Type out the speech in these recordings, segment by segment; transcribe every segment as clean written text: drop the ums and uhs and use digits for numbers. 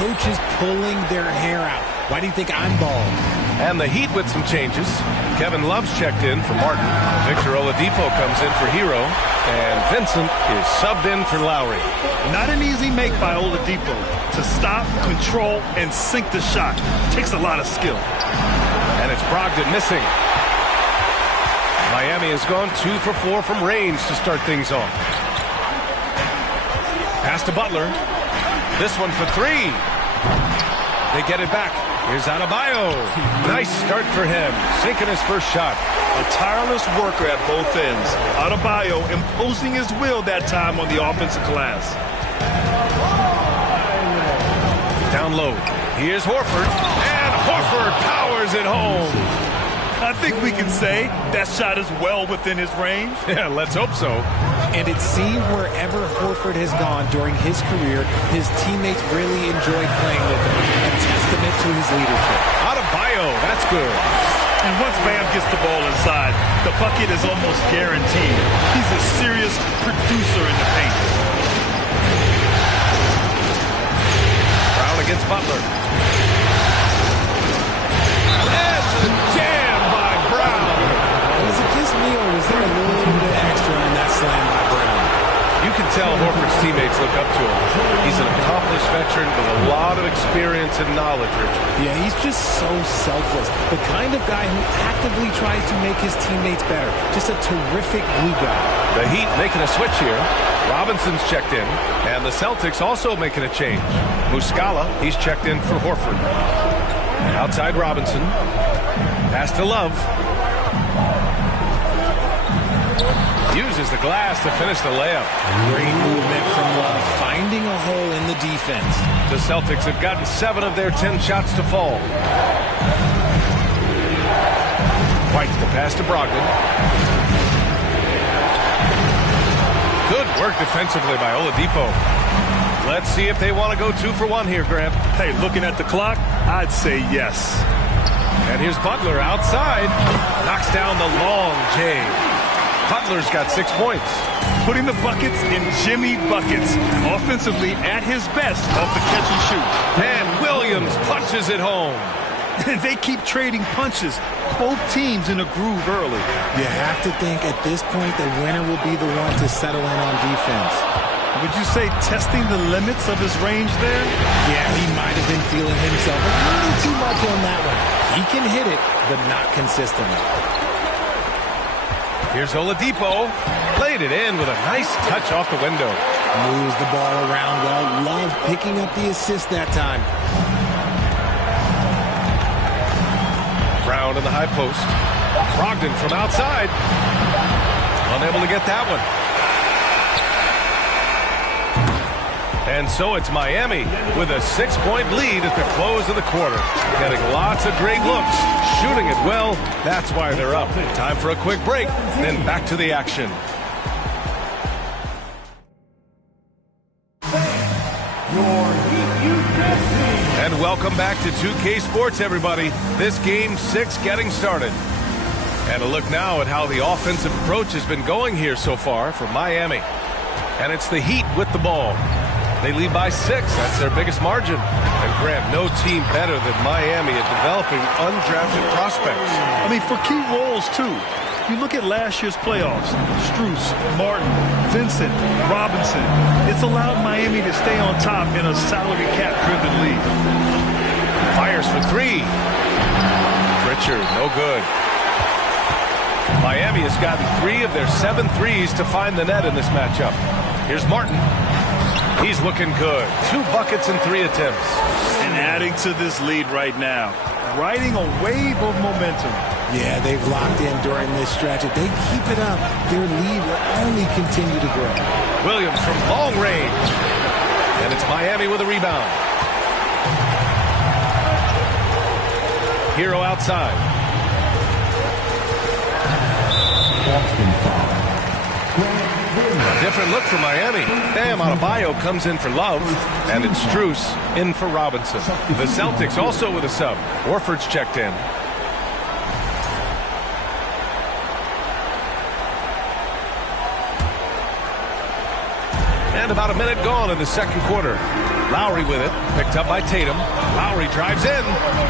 coach is pulling their hair out. Why do you think I'm bald? And the Heat with some changes. Kevin Love's checked in for Martin. Victor Oladipo comes in for Hero. And Vincent is subbed in for Lowry. Not an easy make by Oladipo. To stop, control, and sink the shot. Takes a lot of skill. And it's Brogdon missing. Miami has gone 2 for 4 from range to start things off. Pass to Butler. This one for 3. They get it back. Here's Adebayo. Nice start for him. Sinking his first shot. A tireless worker at both ends. Adebayo imposing his will that time on the offensive glass. Down low. Here's Horford. And Horford powers it home. I think we can say that shot is well within his range. Yeah, let's hope so. And it seemed wherever Horford has gone during his career, his teammates really enjoy playing with him. A testament to his leadership. Adebayo, that's good. And once Bam gets the ball inside, the bucket is almost guaranteed. He's a serious producer in the paint. Brown against Butler. And the jam by Brown. Was it just me, or was there a little bit extra on that slam by Brown? You can tell Horford's teammates look up to him. He's an accomplished veteran with a lot of experience and knowledge, Richard. Yeah, he's just so selfless. The kind of guy who actively tries to make his teammates better. Just a terrific glue guy. The Heat making a switch here. Robinson's checked in. And the Celtics also making a change. Muscala, he's checked in for Horford. Outside Robinson. Pass to Love. Uses the glass to finish the layup. Great movement from Love, finding a hole in the defense. The Celtics have gotten 7 of their 10 shots to fall. White, the pass to Brogdon. Good work defensively by Oladipo. Let's see if they want to go 2 for 1 here, Grant. Hey, looking at the clock, I'd say yes. And here's Butler outside. Knocks down the long J. Butler's got 6 points. Putting the buckets in Jimmy buckets. Offensively at his best off the catch and shoot. And Williams punches it home. They keep trading punches. Both teams in a groove early. You have to think at this point the winner will be the one to settle in on defense. Would you say testing the limits of his range there? Yeah, he might have been feeling himself a little too much on that one. He can hit it, but not consistently. Here's Oladipo. Played it in with a nice touch off the window. Moves the ball around well. Love picking up the assist that time. Brown in the high post. Brogdon from outside. Unable to get that one. And so it's Miami with a 6-point lead at the close of the quarter. Getting lots of great looks, shooting it well. That's why they're up. Time for a quick break, then back to the action. And welcome back to 2K Sports, everybody. This game 6 getting started. And a look now at how the offensive approach has been going here so far for Miami. And it's the Heat with the ball. They lead by 6. That's their biggest margin. And Grant, no team better than Miami at developing undrafted prospects. I mean, for key roles, too. You look at last year's playoffs. Strus, Martin, Vincent, Robinson. It's allowed Miami to stay on top in a salary cap-driven league. Fires for 3. Pritchard, no good. Miami has gotten 3 of their 7 threes to find the net in this matchup. Here's Martin. He's looking good. 2 buckets and 3 attempts. And adding to this lead right now. Riding a wave of momentum. Yeah, they've locked in during this stretch. If they keep it up, their lead will only continue to grow. Williams from long range. And it's Miami with a rebound. Hero outside. A different look for Miami. Bam Adebayo comes in for Love, and it's Strus in for Robinson. The Celtics also with a sub. Horford's checked in. And about a minute gone in the second quarter. Lowry with it, picked up by Tatum. Lowry drives in,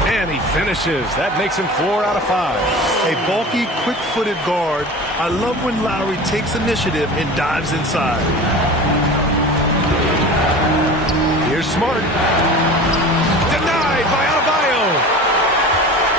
and he finishes. That makes him 4 out of 5. A bulky, quick-footed guard. I love when Lowry takes initiative and dives inside. Here's Smart. Denied by Adebayo.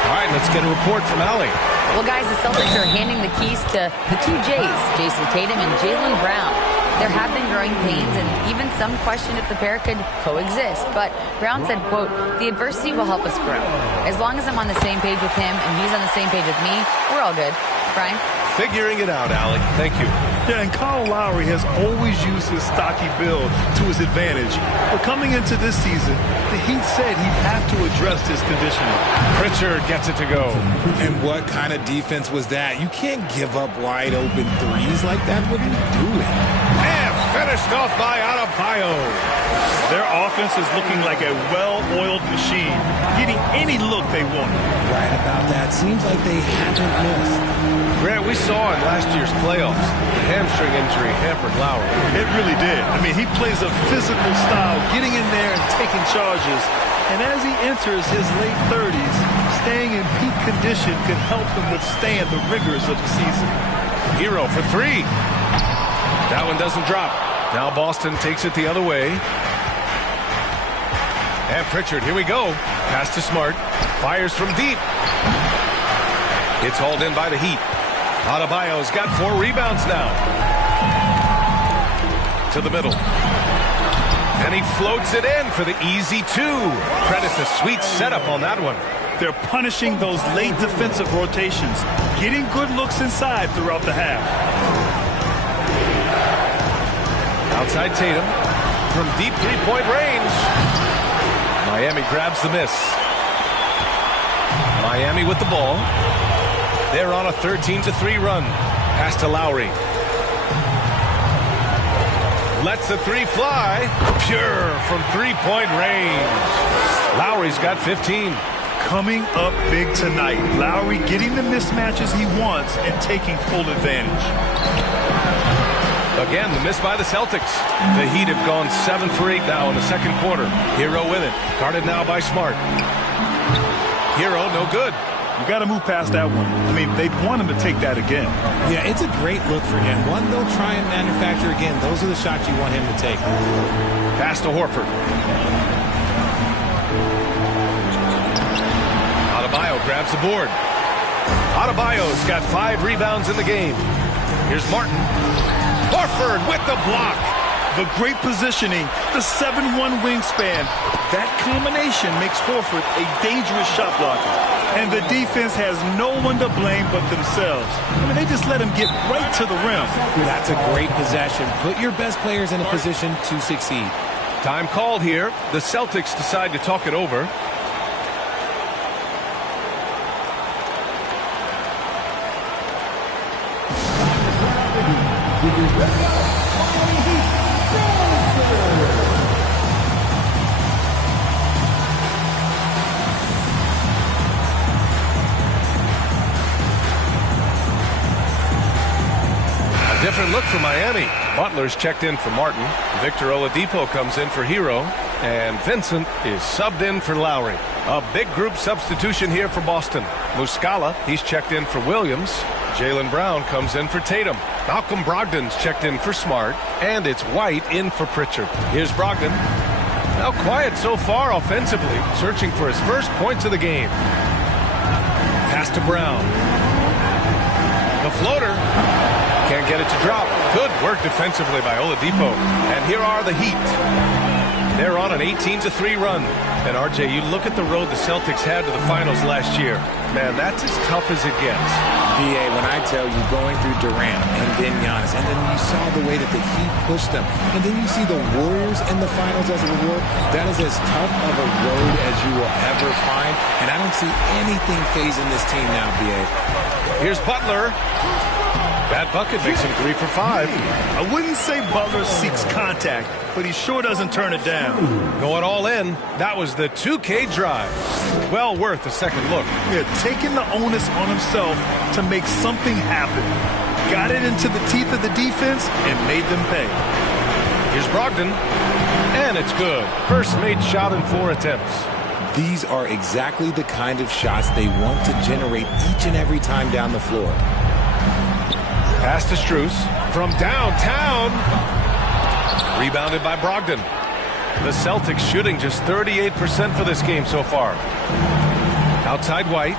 All right, let's get a report from Allie. Well, guys, the Celtics are handing the keys to the two J's, Jason Tatum and Jaylen Brown. There have been growing pains and even some question if the pair could coexist. But Brown said, quote, "The adversity will help us grow. As long as I'm on the same page with him and he's on the same page with me, we're all good." Brian? Figuring it out, Allie. Thank you. Yeah, and Kyle Lowry has always used his stocky build to his advantage. But coming into this season, the Heat said he'd have to address his conditioning. Pritchard gets it to go. And what kind of defense was that? You can't give up wide open threes like that. What are you doing? And finished off by Adebayo. Their offense is looking like a well-oiled machine, getting any look they want. Right about that. Seems like they haven't missed. Grant, we saw in last year's playoffs, the hamstring injury hampered Lowry. It really did. I mean, he plays a physical style, getting in there and taking charges. And as he enters his late 30s, staying in peak condition could help him withstand the rigors of the season. Hero for 3. That one doesn't drop. Now Boston takes it the other way. And Pritchard, here we go. Pass to Smart. Fires from deep. It's hauled in by the Heat. Adebayo's got 4 rebounds now. To the middle. And he floats it in for the easy 2. Credit the sweet setup on that one. They're punishing those late defensive rotations, getting good looks inside throughout the half. Outside Tatum. From deep three-point range. Miami grabs the miss. Miami with the ball. They're on a 13-3 run. Pass to Lowry. Lets the 3 fly. Pure from three-point range. Lowry's got 15. Coming up big tonight. Lowry getting the mismatches he wants and taking full advantage. Again, the miss by the Celtics. The Heat have gone 7 for 8 now in the second quarter. Hero with it. Guarded now by Smart. Hero, no good. You got to move past that one. I mean, they'd want him to take that again. Yeah, it's a great look for him. One they'll try and manufacture again. Those are the shots you want him to take. Pass to Horford. Adebayo grabs the board. Adebayo's got 5 rebounds in the game. Here's Martin. Horford with the block. The great positioning, the 7'1" wingspan. That combination makes Horford a dangerous shot blocker. And the defense has no one to blame but themselves. I mean, they just let him get right to the rim. That's a great possession. Put your best players in a position to succeed. Time called here. The Celtics decide to talk it over. Different look for Miami. Butler's checked in for Martin. Victor Oladipo comes in for Hero. And Vincent is subbed in for Lowry. A big group substitution here for Boston. Muscala, he's checked in for Williams. Jaylen Brown comes in for Tatum. Malcolm Brogdon's checked in for Smart. And it's White in for Pritchard. Here's Brogdon. Now quiet so far offensively. Searching for his first points of the game. Pass to Brown. The floater. Can't get it to drop. Good work defensively by Oladipo. And here are the Heat. They're on an 18-3 run. And RJ, you look at the road the Celtics had to the finals last year. Man, that's as tough as it gets. BA, when I tell you going through Durant and then Giannis, and then you saw the way that the Heat pushed them, and then you see the Warriors in the finals as a reward, that is as tough of a road as you will ever find. And I don't see anything phasing this team now, BA. Here's Butler. That bucket makes him 3 for 5. I wouldn't say Butler seeks contact, but he sure doesn't turn it down. Going all in. That was the 2K drive. Well worth a second look. Yeah, taking the onus on himself to make something happen. Got it into the teeth of the defense and made them pay. Here's Brogdon. And it's good. First made shot in 4 attempts. These are exactly the kind of shots they want to generate each and every time down the floor. Pass to Strus from downtown. Rebounded by Brogdon. The Celtics shooting just 38% for this game so far. Outside White.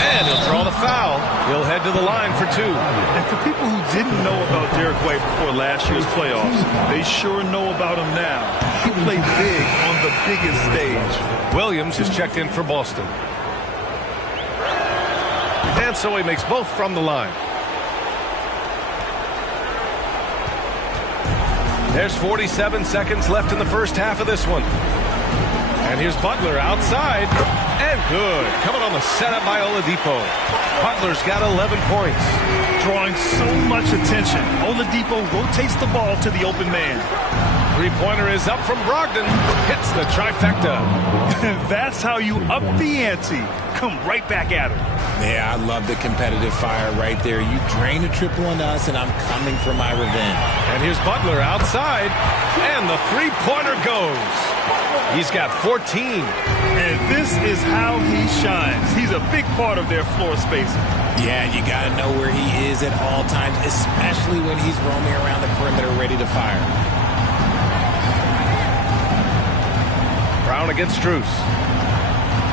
And he'll draw the foul. He'll head to the line for 2. And for people who didn't know about Derek White before last year's playoffs, they sure know about him now. He played big on the biggest stage. Williams is checked in for Boston. And so he makes both from the line. There's 47 seconds left in the first half of this one. And here's Butler outside. And good. Coming on the setup by Oladipo. Butler's got 11 points. Drawing so much attention. Oladipo rotates the ball to the open man. Three-pointer is up from Brogdon. Hits the trifecta. That's how you up the ante. Come right back at him. Yeah, I love the competitive fire right there. You drain a triple on us, and I'm coming for my revenge. And here's Butler outside. And the three-pointer goes. He's got 14. And this is how he shines. He's a big part of their floor spacing. Yeah, you got to know where he is at all times, especially when he's roaming around the perimeter ready to fire. Brown against Strus.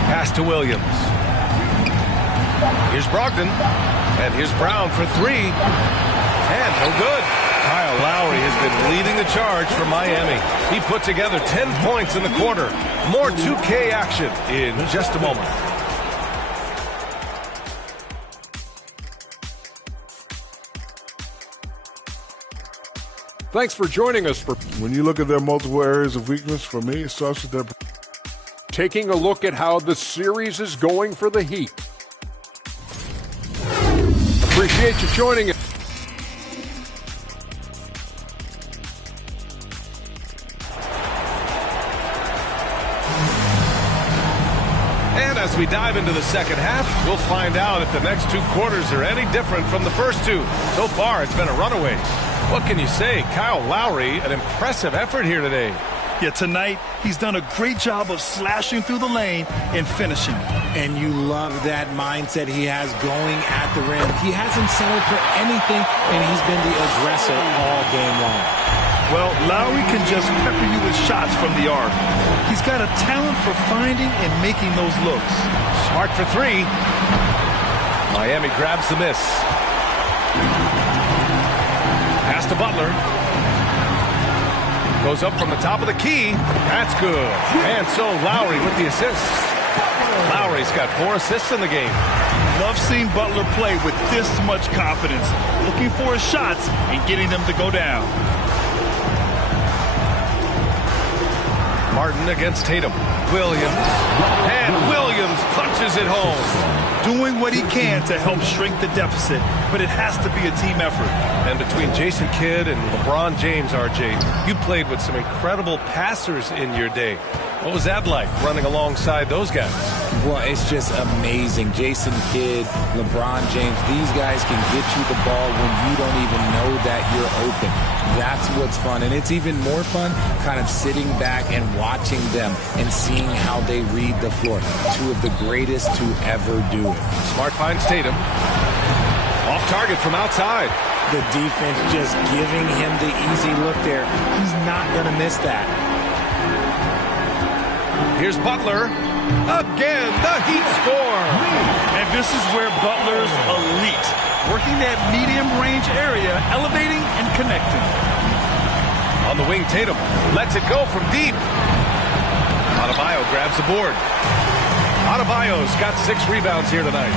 Pass to Williams. Here's Brogdon. And here's Brown for 3. And no good. Kyle Lowry has been leading the charge for Miami. He put together 10 points in the quarter. More 2K action in just a moment. Thanks for joining us. When you look at their multiple areas of weakness, for me, it starts with their... Taking a look at how the series is going for the Heat. Appreciate you joining us. And as we dive into the second half, we'll find out if the next 2 quarters are any different from the first 2. So far, it's been a runaway. What can you say? Kyle Lowry, an impressive effort here today. Yeah, tonight, he's done a great job of slashing through the lane and finishing. And you love that mindset he has going at the rim. He hasn't settled for anything, and he's been the aggressor all game long. Well, Lowry can just pepper you with shots from the arc. He's got a talent for finding and making those looks. Smart for 3. Miami grabs the miss. Pass to Butler. Goes up from the top of the key. That's good. And so Lowry with the assist. Lowry's got 4 assists in the game. Love seeing Butler play with this much confidence. Looking for his shots and getting them to go down. Martin against Tatum. Williams. And Williams punches it home. Doing what he can to help shrink the deficit, but it has to be a team effort. And between Jason Kidd and LeBron James, RJ, you played with some incredible passers in your day. What was that like, running alongside those guys? Well, it's just amazing. Jason Kidd, LeBron James, these guys can get you the ball when you don't even know that you're open. That's what's fun. And it's even more fun kind of sitting back and watching them and seeing how they read the floor. 2 of the greatest to ever do it. Smart finds Tatum. Off target from outside. The defense just giving him the easy look there. He's not going to miss that. Here's Butler. Again, the Heat score. And this is where Butler's elite. Working that medium range area, elevating and connecting. On the wing, Tatum lets it go from deep. Adebayo grabs the board. Adebayo's got 6 rebounds here tonight.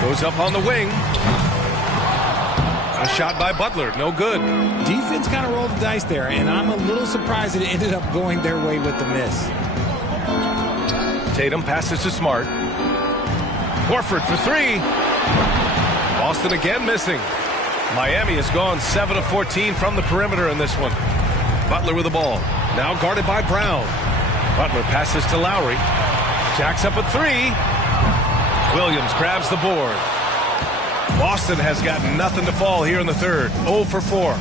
Goes up on the wing. A shot by Butler, no good. Defense kind of rolled the dice there, and I'm a little surprised it ended up going their way with the miss. Tatum passes to Smart. Horford for 3. Boston again missing. Miami has gone 7 of 14 from the perimeter in this one. Butler with the ball. Now guarded by Brown. Butler passes to Lowry. Jacks up a 3. Williams grabs the board. Boston has got nothing to fall here in the third. 0 for 4.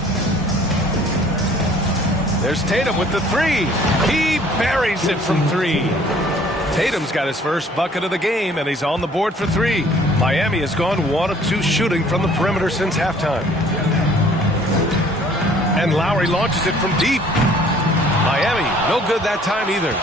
There's Tatum with the three. He buries it from 3. Tatum's got his first bucket of the game, and he's on the board for 3. Miami has gone 1 of 2 shooting from the perimeter since halftime. And Lowry launches it from deep. Miami, no good that time either.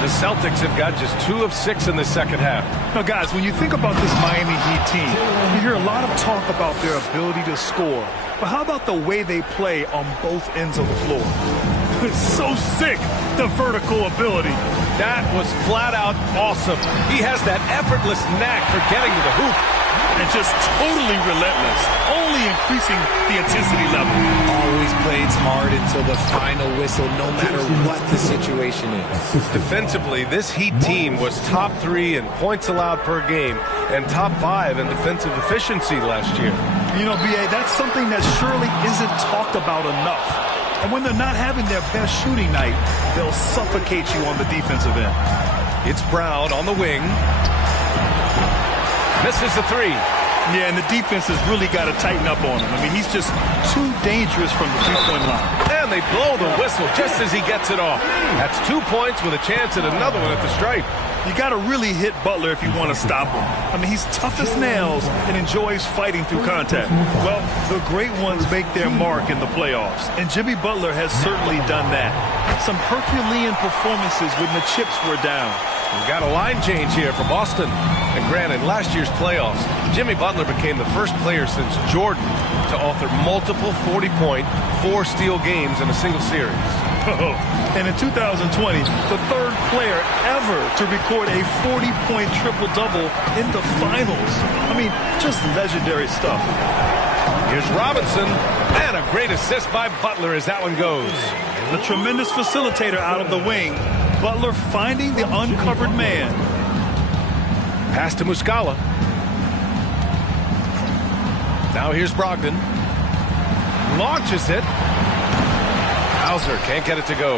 The Celtics have got just 2 of 6 in the second half. Now, guys, when you think about this Miami Heat team, you hear a lot of talk about their ability to score. But how about the way they play on both ends of the floor? It's so sick, the vertical ability. That was flat out awesome. He has that effortless knack for getting to the hoop. And just totally relentless, only increasing the intensity level. Always plays hard until the final whistle, no matter what the situation is. Defensively, this Heat team was top 3 in points allowed per game and top 5 in defensive efficiency last year. You know, B.A., that's something that surely isn't talked about enough. And when they're not having their best shooting night, they'll suffocate you on the defensive end. It's Brown on the wing. Misses the 3. Yeah, and the defense has really got to tighten up on him. I mean, he's just too dangerous from the three-point line. And they blow the whistle just as he gets it off. That's 2 points with a chance at another one at the stripe. You got to really hit Butler if you want to stop him. I mean, he's tough as nails and enjoys fighting through contact. Well, the great ones make their mark in the playoffs, and Jimmy Butler has certainly done that. Some Herculean performances when the chips were down. We've got a line change here for Boston. And granted, last year's playoffs, Jimmy Butler became the first player since Jordan to author multiple 40-point, 4-steal games in a single series. And in 2020, the third player ever to record a 40-point triple-double in the finals. I mean, just legendary stuff. Here's Robinson, and a great assist by Butler as that one goes. The tremendous facilitator out of the wing. Butler finding the uncovered man. Pass to Muscala. Now here's Brogdon. Launches it. Hauser can't get it to go.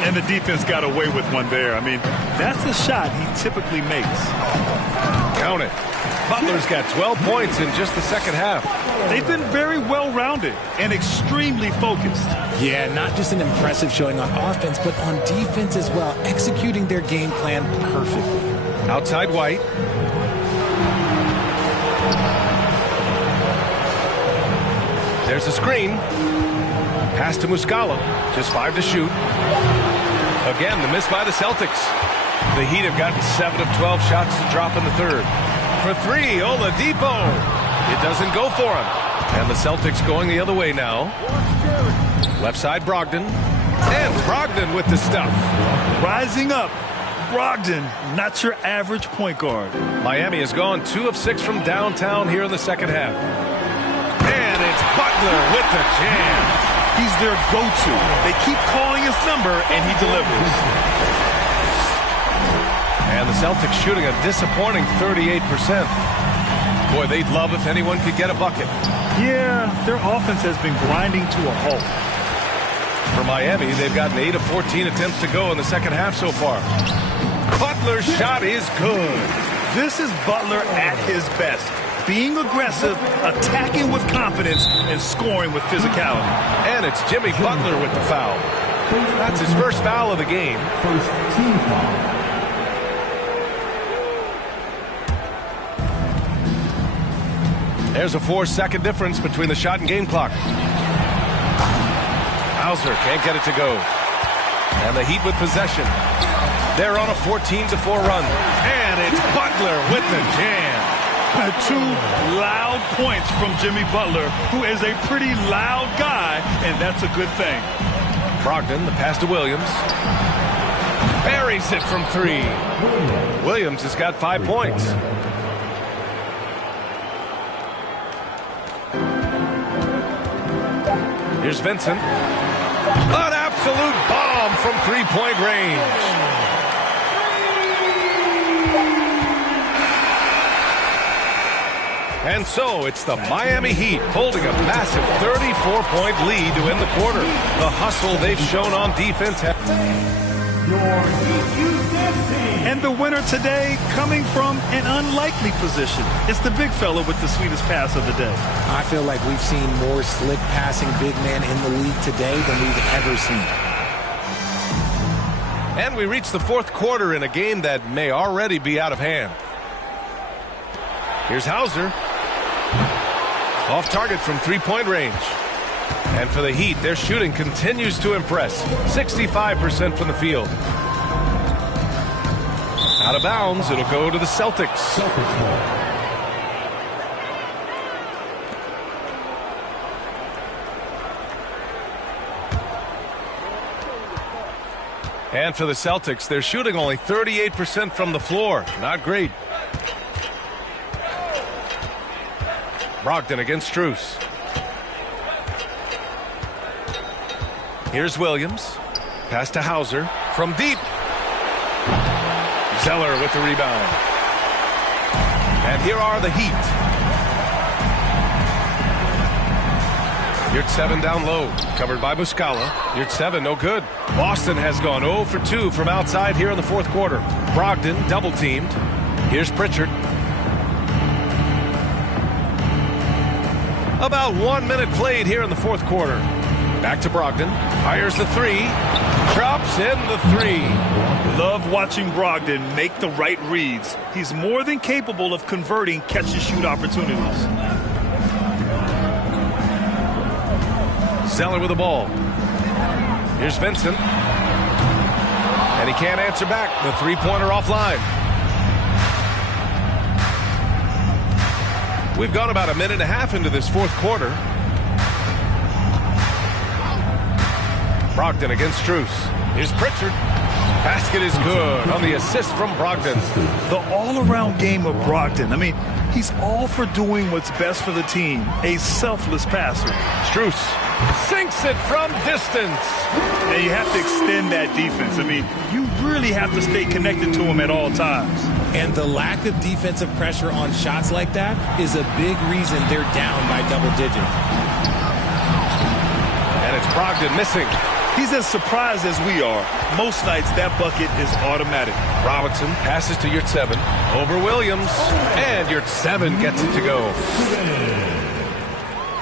And the defense got away with one there. I mean, that's a shot he typically makes. Count it. Butler's got 12 points in just the second half. They've been very well-rounded and extremely focused. Yeah, not just an impressive showing on offense, but on defense as well, executing their game plan perfectly. Outside White. There's a screen. Pass to Muscala. Just 5 to shoot. Again, the miss by the Celtics. The Heat have gotten 7 of 12 shots to drop in the third. For 3, Oladipo. It doesn't go for him. And the Celtics going the other way now. Left side, Brogdon. And Brogdon with the stuff. Rising up. Brogdon, not your average point guard. Miami has gone 2 of 6 from downtown here in the second half. And it's Butler with the jam. He's their go-to. They keep calling his number, and he delivers. And the Celtics shooting a disappointing 38%. Boy, they'd love if anyone could get a bucket. Yeah, their offense has been grinding to a halt. For Miami, they've gotten 8 of 14 attempts to go in the second half so far. Butler's shot is good. This is Butler at his best. Being aggressive, attacking with confidence, and scoring with physicality. And it's Jimmy Butler with the foul. That's his first foul of the game. First team foul. There's a 4-second difference between the shot and game clock. Hauser can't get it to go. And the Heat with possession. They're on a 14-4 run. And it's Butler with the jam. 2 loud points from Jimmy Butler, who is a pretty loud guy, and that's a good thing. Brogdon, the pass to Williams. Buries it from 3. Williams has got 5 points. Here's Vincent. An absolute bomb from 3-point range. And so it's the Miami Heat holding a massive 34-point lead to end the quarter. The hustle they've shown on defense. your Heat Youth Dance Team. And the winner today coming from an unlikely position. It's the big fella with the sweetest pass of the day. I feel like we've seen more slick passing big men in the league today than we've ever seen. And we reach the fourth quarter in a game that may already be out of hand. Here's Hauser. Off target from three-point range. And for the Heat, their shooting continues to impress. 65% from the field. Out of bounds, it'll go to the Celtics. And for the Celtics, they're shooting only 38% from the floor. Not great. Brogdon against Strus. Here's Williams. Pass to Hauser from deep. Zeller with the rebound. And here are the Heat. Yurt-7 down low. Covered by Muscala. Yurt-7 no good. Boston has gone 0 for 2 from outside here in the fourth quarter. Brogdon double teamed. Here's Pritchard. About 1 minute played here in the fourth quarter. Back to Brogdon. Fires the three. Drops in the three. Love watching Brogdon make the right reads. He's more than capable of converting catch-and-shoot opportunities. Zeller with the ball. Here's Vincent. And he can't answer back. The three-pointer offline. We've gone about a minute and a half into this fourth quarter. Brogdon against Strus. Here's Pritchard. Basket is good on the assist from Brogdon. The all-around game of Brogdon. I mean, he's all for doing what's best for the team. A selfless passer. Strus sinks it from distance. And you have to extend that defense. I mean, you really have to stay connected to him at all times. And the lack of defensive pressure on shots like that is a big reason they're down by double digits. And it's Brogdon missing. He's as surprised as we are. Most nights, that bucket is automatic. Robinson passes to Yurt-7. Over Williams. And Yurt-7 gets it to go.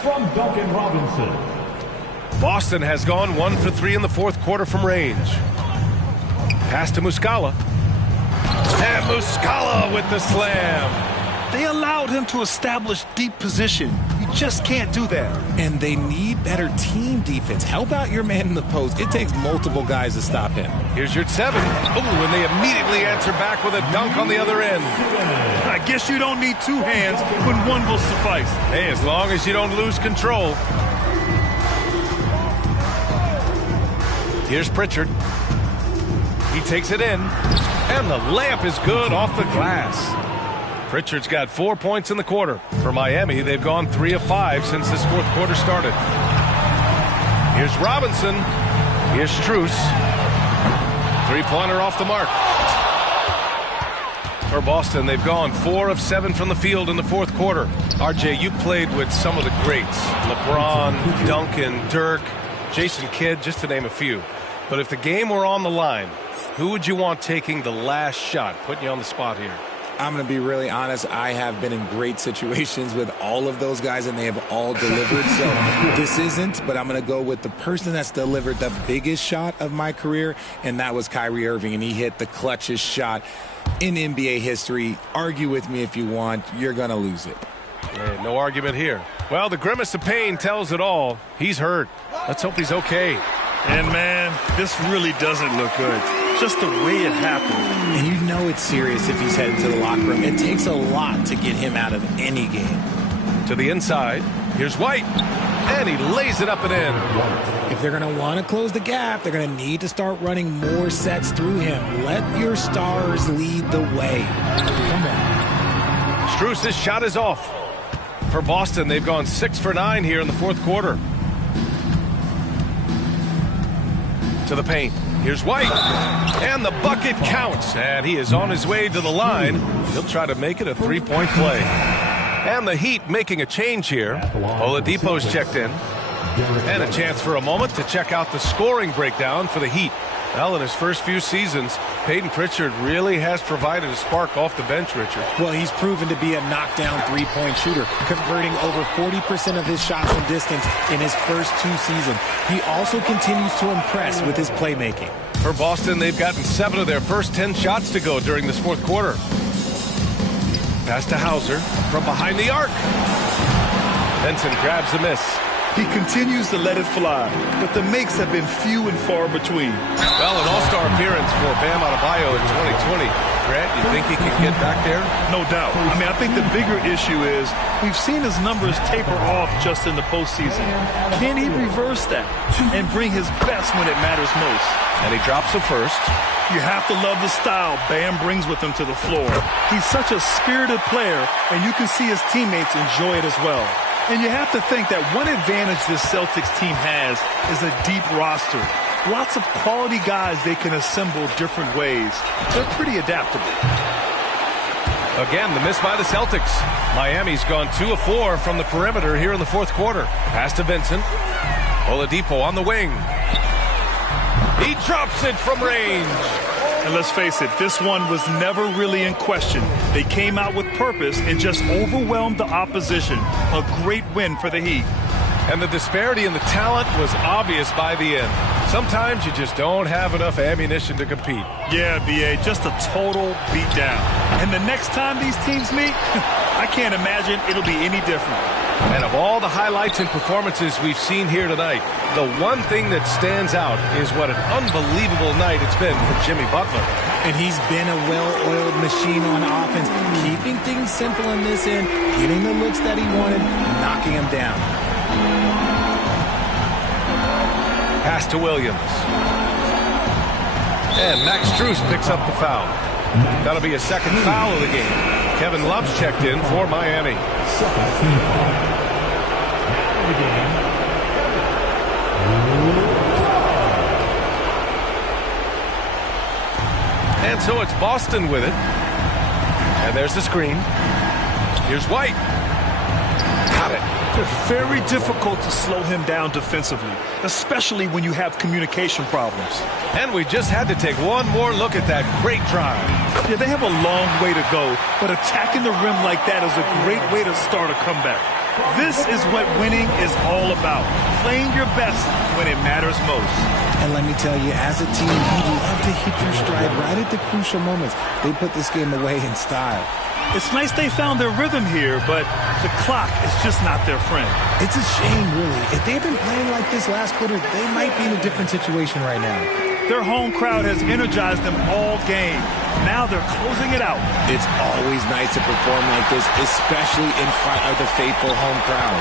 From Duncan Robinson. Boston has gone 1 for 3 in the fourth quarter from range. Pass to Muscala. And Muscala with the slam. They allowed him to establish deep position. You just can't do that. And they need better team defense. Help out your man in the post. It takes multiple guys to stop him. Here's Yurt-7. Oh, and they immediately answer back with a dunk on the other end. I guess you don't need two hands when one will suffice. Hey, as long as you don't lose control. Here's Pritchard. He takes it in. And the layup is good off the glass. Pritchard's got 4 points in the quarter. For Miami, they've gone 3 of 5 since this fourth quarter started. Here's Robinson. Here's Strus. Three-pointer off the mark. For Boston, they've gone 4 of 7 from the field in the fourth quarter. RJ, you played with some of the greats. LeBron, Duncan, Dirk, Jason Kidd, just to name a few. But if the game were on the line, who would you want taking the last shot? Putting you on the spot here. I'm going to be really honest. I have been in great situations with all of those guys, and they have all delivered. So this isn't, but I'm going to go with the person that's delivered the biggest shot of my career, and that was Kyrie Irving, and he hit the clutchest shot in NBA history. Argue with me if you want. You're going to lose it. Yeah, no argument here. Well, the grimace of pain tells it all. He's hurt. Let's hope he's okay. And, man, this really doesn't look good. Just the way it happened. And you know it's serious if he's heading to the locker room. It takes a lot to get him out of any game. To the inside. Here's White. And he lays it up and in. If they're going to want to close the gap, they're going to need to start running more sets through him. Let your stars lead the way. Come on. Strus' shot is off. For Boston, they've gone 6 for 9 here in the fourth quarter. To the paint. Here's White. And the bucket counts. And he is on his way to the line. He'll try to make it a three-point play. And the Heat making a change here. Oladipo's checked in. And a chance for a moment to check out the scoring breakdown for the Heat. Well, in his first few seasons, Peyton Pritchard really has provided a spark off the bench, Richard. Well, he's proven to be a knockdown three-point shooter, converting over 40% of his shots from distance in his first 2 seasons. He also continues to impress with his playmaking. For Boston, they've gotten 7 of their first 10 shots to go during this fourth quarter. Pass to Hauser from behind the arc. Benson grabs the miss. He continues to let it fly, but the makes have been few and far between. Well, an all-star appearance for Bam Adebayo in 2020. Grant, you think he can get back there? No doubt. I think the bigger issue is we've seen his numbers taper off just in the postseason. Can he reverse that and bring his best when it matters most? And he drops the first. You have to love the style Bam brings with him to the floor. He's such a spirited player, and you can see his teammates enjoy it as well. And you have to think that one advantage this Celtics team has is a deep roster. Lots of quality guys they can assemble different ways. They're pretty adaptable. Again, the miss by the Celtics. Miami's gone 2 of 4 from the perimeter here in the fourth quarter. Pass to Vincent. Oladipo on the wing. He drops it from range. And let's face it, this one was never really in question. They came out with purpose and just overwhelmed the opposition. A great win for the Heat. And the disparity in the talent was obvious by the end. Sometimes you just don't have enough ammunition to compete. Yeah, B.A., just a total beatdown. And the next time these teams meet, I can't imagine it'll be any different. And of all the highlights and performances we've seen here tonight, the one thing that stands out is what an unbelievable night it's been for Jimmy Butler. And he's been a well-oiled machine on offense, keeping things simple in this end, getting the looks that he wanted, knocking them down. Pass to Williams. And Max Strus picks up the foul. That'll be a second foul of the game. Kevin Love's checked in for Miami. And so it's Boston with it. And there's the screen. Here's White. Got it. It's very difficult to slow him down defensively, especially when you have communication problems. And we just had to take one more look at that great drive. Yeah, they have a long way to go, but attacking the rim like that is a great way to start a comeback. This is what winning is all about, playing your best when it matters most. And let me tell you, as a team, you love to hit your stride right at the crucial moments. They put this game away in style. It's nice they found their rhythm here, but the clock is just not their friend. It's a shame, really. If they'd been playing like this last quarter, they might be in a different situation right now. Their home crowd has energized them all game. Now they're closing it out. It's always nice to perform like this, especially in front of the faithful home crowd.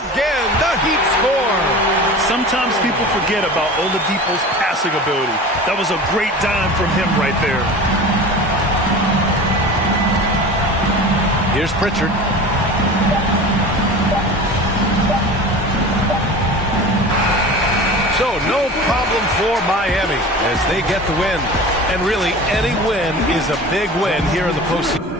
Again, the Heat score. Sometimes people forget about Oladipo's passing ability. That was a great dime from him right there. Here's Pritchard. So no problem for Miami as they get the win. And really, any win is a big win here in the postseason.